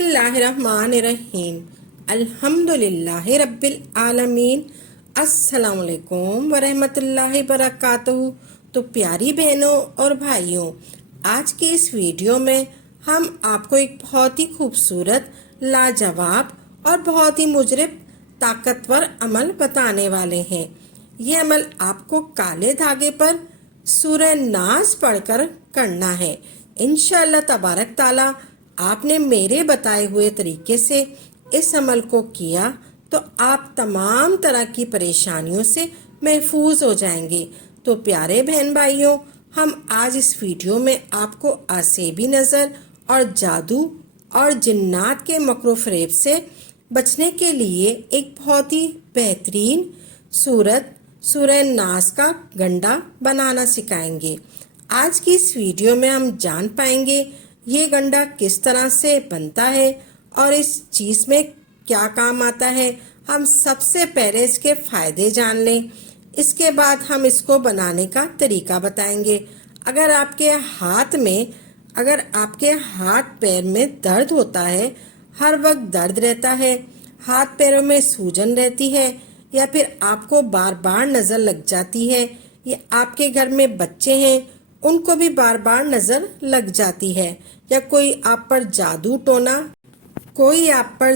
बिस्मिल्लाहिर्रहमानिर्रहीम अल्हम्दुलिल्लाहि रब्बिल आलमीन अस्सलामु अलैकुम वरहमतुल्लाहि बरकातुहू। तो प्यारी बहनों और भाइयों, आज की इस वीडियो में हम आपको एक बहुत ही खूबसूरत, लाजवाब और बहुत ही मुजरिब ताकतवर अमल बताने वाले हैं। ये अमल आपको काले धागे पर सूरह नास पढ़कर करना है। इंशाअल्लाह तबारक ताला आपने मेरे बताए हुए तरीके से इस अमल को किया तो आप तमाम तरह की परेशानियों से महफूज हो जाएंगे। तो प्यारे बहन भाइयों, हम आज इस वीडियो में आपको आसेबी नज़र और जादू और जिन्नात के मकरो फरेब से बचने के लिए एक बहुत ही बेहतरीन सूरह नास का गंडा बनाना सिखाएंगे। आज की इस वीडियो में हम जान पाएंगे ये गंडा किस तरह से बनता है और इस चीज़ में क्या काम आता है। हम सबसे पहले इसके फ़ायदे जान लें, इसके बाद हम इसको बनाने का तरीका बताएंगे। अगर आपके हाथ पैर में दर्द होता है, हर वक्त दर्द रहता है, हाथ पैरों में सूजन रहती है, या फिर आपको बार बार नज़र लग जाती है, या आपके घर में बच्चे हैं उनको भी बार बार नज़र लग जाती है, या कोई आप पर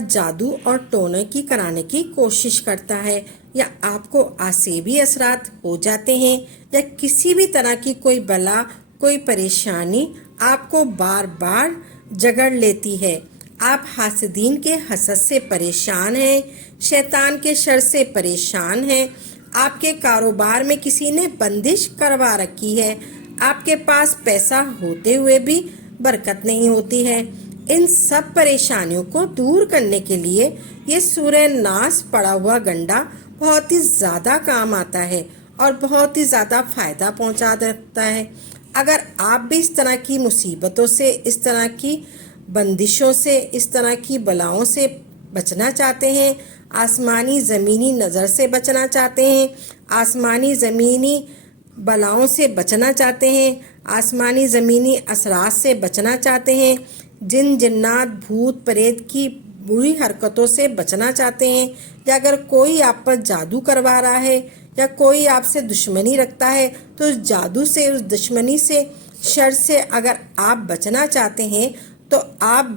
जादू और टोना की कराने की कोशिश करता है, या आपको आसेबी असरात हो जाते हैं, या किसी भी तरह की कोई बला, कोई परेशानी आपको बार बार जकड़ लेती है, आप हासदीन के हसद से परेशान हैं, शैतान के शर से परेशान हैं, आपके कारोबार में किसी ने बंदिश करवा रखी है, आपके पास पैसा होते हुए भी बरकत नहीं होती है, इन सब परेशानियों को दूर करने के लिए ये सूरह नास पड़ा हुआ गंडा बहुत ही ज़्यादा काम आता है और बहुत ही ज़्यादा फ़ायदा पहुंचा देता है। अगर आप भी इस तरह की मुसीबतों से, इस तरह की बंदिशों से, इस तरह की बलाओं से बचना चाहते हैं, आसमानी ज़मीनी नज़र से बचना चाहते हैं, आसमानी ज़मीनी बलाओं से बचना चाहते हैं, आसमानी ज़मीनी असरात से बचना चाहते हैं, जिन जिन्नात भूत प्रेत की बुरी हरकतों से बचना चाहते हैं, या अगर कोई आप पर जादू करवा रहा है या कोई आपसे दुश्मनी रखता है, तो उस जादू से, उस दुश्मनी से, शर से अगर आप बचना चाहते हैं तो आप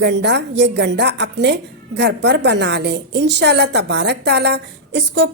ये गंडा अपने घर पर बना लें। इंशाअल्लाह तबारक ताला इसको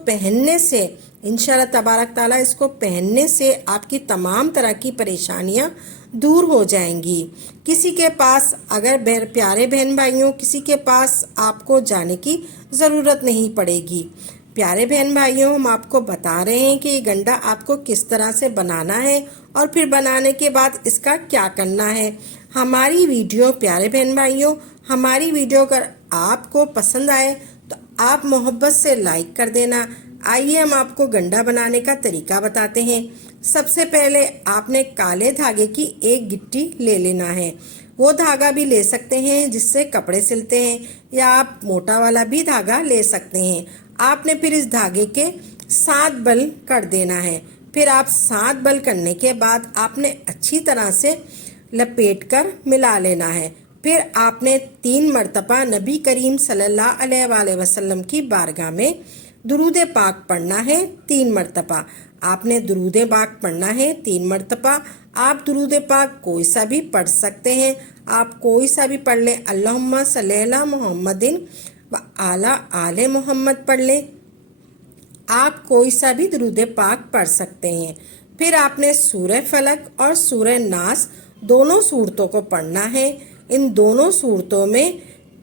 पहनने से आपकी तमाम तरह की परेशानियां दूर हो जाएंगी। किसी के पास, अगर प्यारे बहन भाइयों, किसी के पास आपको जाने की ज़रूरत नहीं पड़ेगी। प्यारे बहन भाइयों, हम आपको बता रहे हैं कि ये गंडा आपको किस तरह से बनाना है और फिर बनाने के बाद इसका क्या करना है। हमारी वीडियो, प्यारे बहन भाइयों, हमारी वीडियो अगर आपको पसंद आए तो आप मोहब्बत से लाइक कर देना। आइए हम आपको गंडा बनाने का तरीका बताते हैं। सबसे पहले आपने काले धागे की एक गिट्टी ले लेना है। वो धागा भी ले सकते हैं जिससे कपड़े सिलते हैं, या आप मोटा वाला भी धागा ले सकते हैं। आपने फिर इस धागे के 7 बल कर देना है। फिर आप 7 बल करने के बाद आपने अच्छी तरह से लपेट कर मिला लेना है। फिर आपने 3 मरतबा नबी करीम सल्लल्लाहु अलैहि वसल्लम की बारगाह में दुरूद पाक पढ़ना है 3 मरतबा। आपने दुरूद पाक पढ़ना है 3 मरतबा। आप दुरूद पाक कोई सा भी पढ़ सकते हैं, आप कोई सा भी पढ़ लें। अल्लाहुम्मा सल्ली अला मुहम्मदिन व आला आले मोहम्मद पढ़ लें, आप कोई सा भी दुरूद पाक पढ़ सकते हैं। फिर आपने सूरह फलक और सूरह नास दोनों सूरतों को पढ़ना है। इन दोनों सूरतों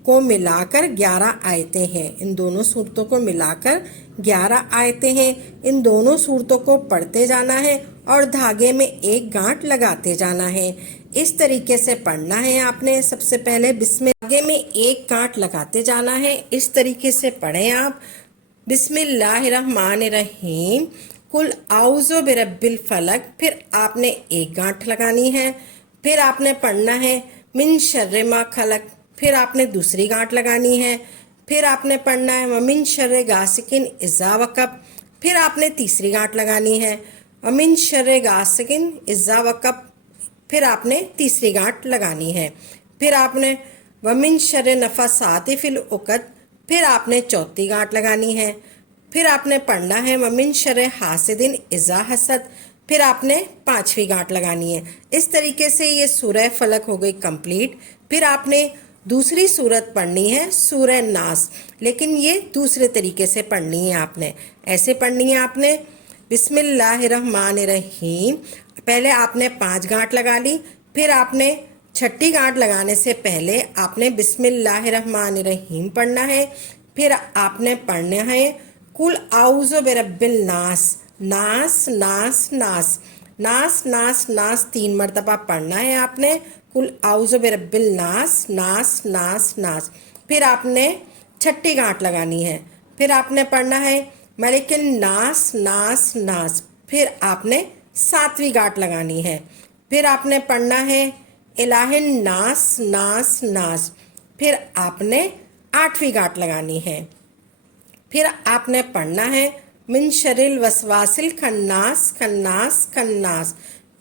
को मिलाकर 11 आयतें हैं। इन दोनों सूरतों को मिलाकर 11 आयतें हैं। इन दोनों सूरतों को पढ़ते जाना है और धागे में एक गांठ लगाते जाना है। इस तरीके से पढ़ना है आपने। सबसे पहले धागे में एक गांठ लगाते जाना है। इस तरीके से पढ़ें आप। बिस्मिल्लाहिर्रहमानिर्रहीम कुल आउज़ु बिरब्बिल फलक। फिर आपने एक गांठ लगानी है। फिर आपने पढ़ना है मिन शर्रि मा खलक। फिर आपने दूसरी गांठ लगानी है। फिर आपने पढ़ना है वमिन शर्रि गासिकिन इज़ा वक़ब। फिर आपने तीसरी गांठ लगानी है वमिन शर्रि गासिकिन इज़ा वक़ब। फिर आपने तीसरी गांठ लगानी है। फिर आपने वमिन शर्र नफासाति फिल उक़द, फिर आपने चौथी गांठ लगानी है। फिर आपने पढ़ना है वमिन शर्र हासिदिन इज़ा हसद, फिर आपने पांचवी गांठ लगानी है। इस तरीके से ये सूरह फलक हो गई कंप्लीट। फिर आपने दूसरी सूरत पढ़नी है सूरह नास, लेकिन ये दूसरे तरीके से पढ़नी है आपने। ऐसे पढ़नी है आपने बिस्मिल्लाहिर्रहमानिर्रहीम, पहले आपने 5 गांठ लगा ली, फिर आपने छठी गांठ लगाने से पहले आपने बिस्मिल्लाहिर्रहमानिर्रहीम पढ़ना है। फिर आपने पढ़ना है कुल आउज़ु बिरब्बिल नास, नास नास नास, नास नास नास 3 मरतबा पढ़ना है आपने, कुल आउज़ु बिरब्बिल नास, नास नास नास। फिर आपने छठी गांठ लगानी है। फिर आपने पढ़ना है मलिकिन नास नास नास, फिर आपने 7वीं गांठ लगानी है। फिर आपने पढ़ना है इलाहिन नास नास नास, फिर आपने 8वीं गांठ लगानी है। फिर आपने पढ़ना है मिन शरिल वसवासिल खन्नास खन्नास खन्नास,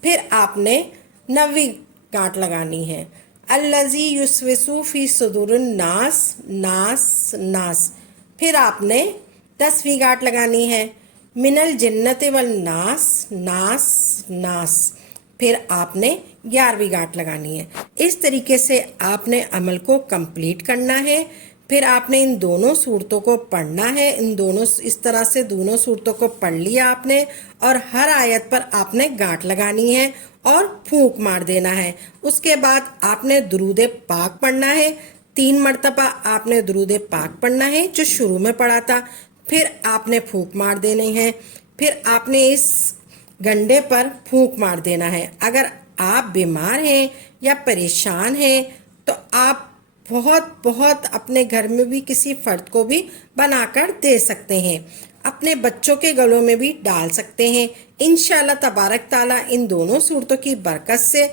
फिर आपने 9वीं गांठ लगानी है अल्लज़ी युस्विसु फी सुदुरिन नास नास नास, फिर आपने 10वीं गांठ लगानी है मिनल जिन्नति वल नास नास नास, फिर आपने 11वीं गांठ लगानी है। इस तरीके से आपने अमल को कंप्लीट करना है। फिर आपने इन दोनों सूरतों को पढ़ना है, इन दोनों इस तरह से दोनों सूरतों को पढ़ लिया आपने, और हर आयत पर आपने गांठ लगानी है और फूंक मार देना है। उसके बाद आपने दुरूद पाक पढ़ना है, 3 मरतबा आपने दुरूद पाक पढ़ना है जो शुरू में पढ़ा था। फिर आपने फूंक मार देनी है। फिर आपने इस गंडे पर फूंक मार देना है। अगर आप बीमार हैं या परेशान हैं तो आप बहुत अपने घर में भी किसी फ़र्द को भी बनाकर दे सकते हैं, अपने बच्चों के गलों में भी डाल सकते हैं। इंशाअल्लाह तबारक ताला इन दोनों सूरतों की बरकत से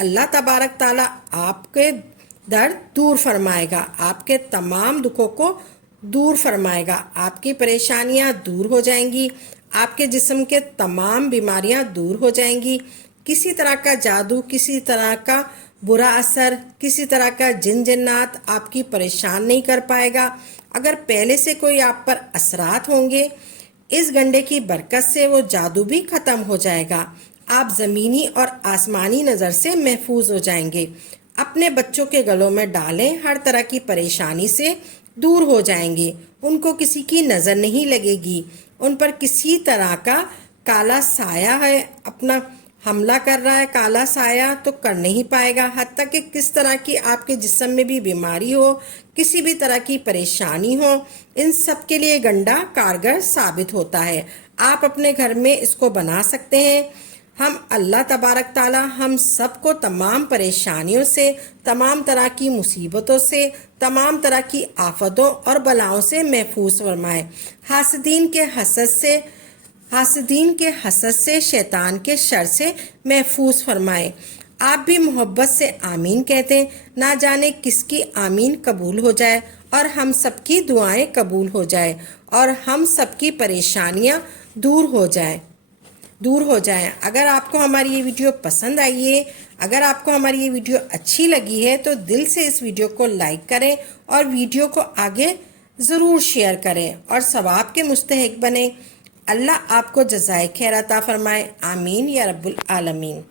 अल्लाह तबारक ताला आपके दर्द दूर फरमाएगा, आपके तमाम दुखों को दूर फरमाएगा, आपकी परेशानियां दूर हो जाएंगी, आपके जिस्म के तमाम बीमारियां दूर हो जाएंगी। किसी तरह का जादू, किसी तरह का बुरा असर, किसी तरह का जिन जन्नात आपकी परेशान नहीं कर पाएगा। अगर पहले से कोई आप पर असरात होंगे, इस गंडे की बरकत से वो जादू भी ख़त्म हो जाएगा। आप ज़मीनी और आसमानी नज़र से महफूज हो जाएंगे। अपने बच्चों के गलों में डालें, हर तरह की परेशानी से दूर हो जाएंगे। उनको किसी की नज़र नहीं लगेगी, उन पर किसी तरह का काला साया है अपना हमला कर रहा है, काला साया तो कर नहीं पाएगा। हत्ता कि किस तरह की आपके जिस्म में भी बीमारी हो, किसी भी तरह की परेशानी हो, इन सब के लिए गंडा कारगर साबित होता है। आप अपने घर में इसको बना सकते हैं। हम अल्लाह तबारक ताला हम सबको तमाम परेशानियों से, तमाम तरह की मुसीबतों से, तमाम तरह की आफतों और बलाओं से महफूज फरमाए। हासिदीन के हसद से, शैतान के शर से महफूज फरमाए। आप भी मोहब्बत से आमीन कहते हैं, ना जाने किसकी आमीन कबूल हो जाए और हम सबकी दुआएं कबूल हो जाए और हम सबकी परेशानियां दूर हो जाएं। अगर आपको हमारी ये वीडियो पसंद आई है, अगर आपको हमारी ये वीडियो अच्छी लगी है तो दिल से इस वीडियो को लाइक करें और वीडियो को आगे ज़रूर शेयर करें और सवाब के मुस्तहिक बने। अल्लाह आपको जज़ाए खैर अता फरमाए। आमीन या रब्बुल आलमीन।